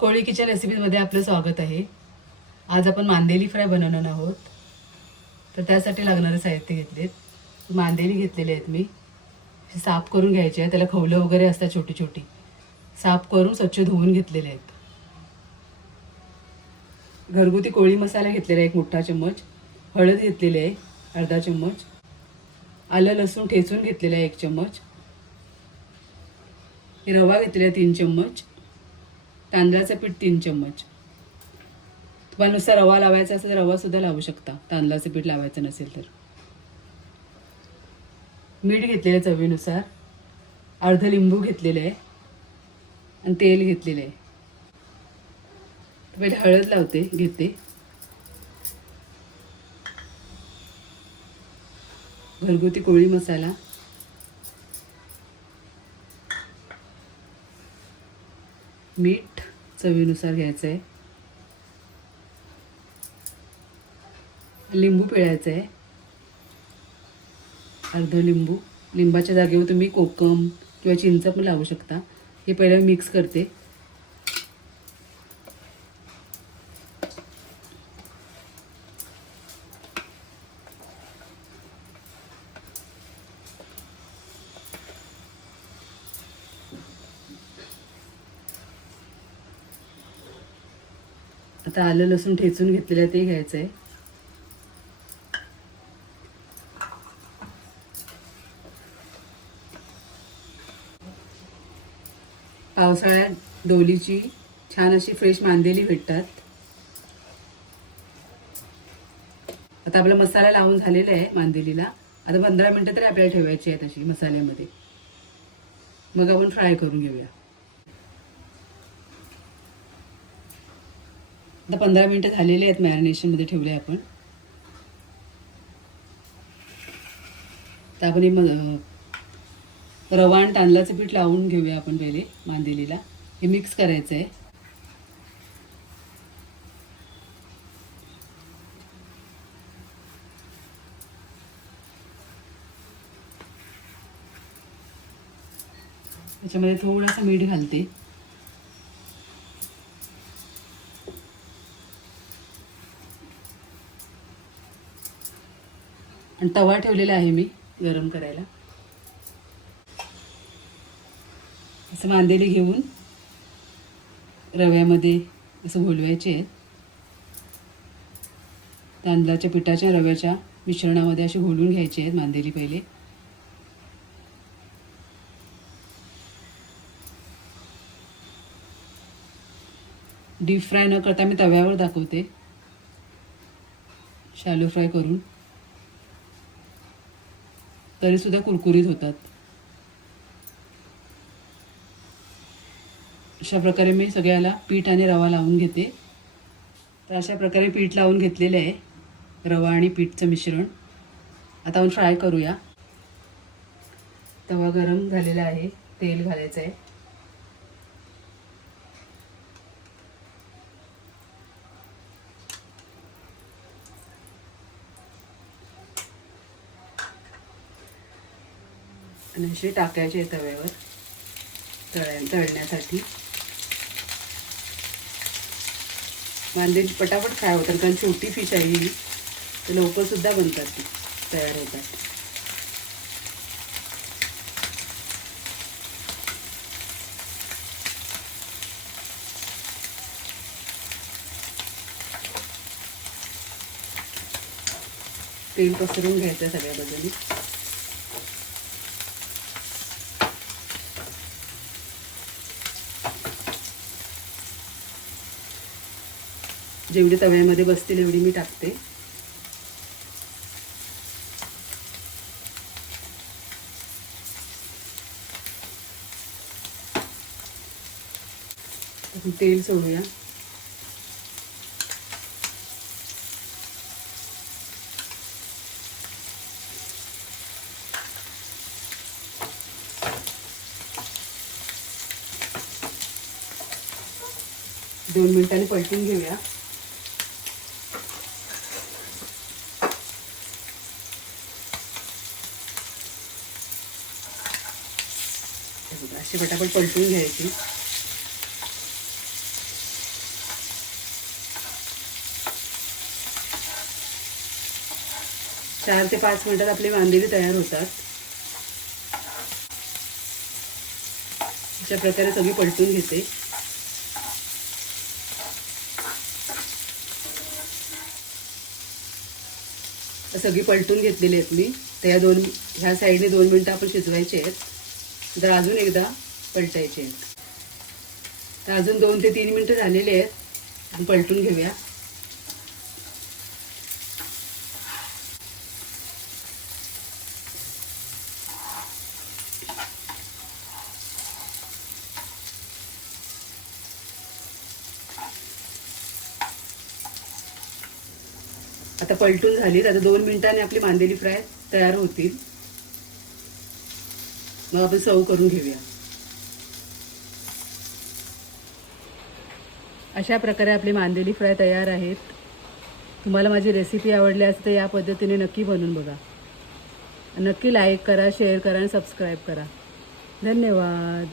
कोळी kitchen रेसिपीमध्ये आपलं स्वागत आहे. आज आपण मांदेली फ्राय बनवणार आहोत. तर त्यासाठी लागणारे साहित्य घेतलेत. मांदेली घेतलेले आहेत मी. साफ करून घ्यायचे आहे त्याला खवलं वगैरे असतात छोटी छोटी साफ करून स्वच्छ धुवून घेतलेले आहेत. घरगुती कोळी मसाला घेतलेला आहे एक मोठा चम्मच. हळद घेतलेली आहे अर्धा चम्मच. आलं लसूण ठेचून घेतलेलं आहे एक चम्मच. रवा घेतलेला आहे तीन चम्मच. तांदळाचं पीठ तीन चम्मच. तुम्हाला नुसता रवा लावायचा असेल तर रवा सुद्धा लावू शकता. तांदळाचं पीठ लावायचं नसेल तर. मीठ घेतलेलं आहे चवीनुसार. अर्ध लिंबू घेतलेलं आहे. आणि तेल घेतलेलं आहे. पहिले हळद लावते घेते. घरगुती कोळी मसाला. मीठ. चवीनुसार घ्यायचं आहे लिंबू पिळायचं आहे अर्ध लिंबू. लिंबाच्या जागेवर तुम्ही कोकम किंवा चिंच पण लावू शकता. हे पहिलं मिक्स करते. आता आलं लसूण ठेचून घेतलेलं आहे ते घ्यायचं आहे पावसाळ्यात डोलीची छान अशी फ्रेश मांदेली भेटतात. आता आपला मसाला लावून झालेला आहे मांदेलीला. आता पंधरा मिनटं तरी आपल्याला ठेवायची आहेत अशी मसाल्यामध्ये. मग आपण फ्राय करून घेऊया. आता पंधरा मिनटं झालेले आहेत मॅरिनेशनमध्ये ठेवले आपण. तर आपण हे मग रवा आणि तांदळाचं पीठ लावून घेऊया आपण पहिले मांदेलीला. हे मिक्स करायचं आहे. त्याच्यामध्ये थोडंसं मीठ घालते. आणि तवा ठेवलेला आहे मी गरम करायला. असं मांदेली घेऊन रव्यामध्ये असं घोलवायचे. आहेत तांदळाच्या पिठाच्या रव्याच्या मिश्रणामध्ये असे घोलून घ्यायचे आहेत मांदेली पहिले. डीप फ्राय न करता मी तव्यावर दाखवते. शॅलो फ्राय करून. तरी सुद्धा कुरकुरीत होतात. अशा प्रकारे मी सगळ्याला पीठ आणि रवा लावून घेते. तर अशा प्रकारे पीठ लावून घेतलेले आहे. रवा आणि पीठचं मिश्रण. आता आपण फ्राय करूया. तवा गरम झालेला आहे. तेल घालायचं आहे. आणि असे टाकायचे तव्यावर तळ तळण्यासाठी. वांदे पटापट फ्राय होतात कारण छोटी फिश आहे ही. तर लवकर सुद्धा बनतात ती तयार होतात. तेल पसरून घ्यायचं सगळ्या बाजूनी. जेवढी तव्यामध्ये बसतील एवढी मी टाकते. तेल सोडूया. दोन मिनिटांनी पलटून घेऊया. अशी पटापट पलटून घ्यायची. चार ते पाच मिनिटात आपली वांदिली तयार होतात. अशा प्रकारे सगळी पलटून घेते. सगळी पलटून घेतलेली आहेत मी. त्या दोन ह्या साईडने दोन मिनटं आपण शिजवायचे आहेत. तर अजून एकदा पलटायचे आहेत. तर अजून दोन ते तीन मिनटं झालेली आहेत. पलटून घेऊया. आता पलटून झाली आता दोन मिनिटांनी आपली मांदेली फ्राय तयार होतील. मग आपण सर्व करून घेऊया. अशा प्रकारे आपली मांदेली फ्राय तयार आहेत. तुम्हाला माझी रेसिपी आवडली असेल तर या पद्धतीने नक्की बनवून बघा. नक्की लाईक करा शेअर करा आणि सबस्क्राईब करा. धन्यवाद.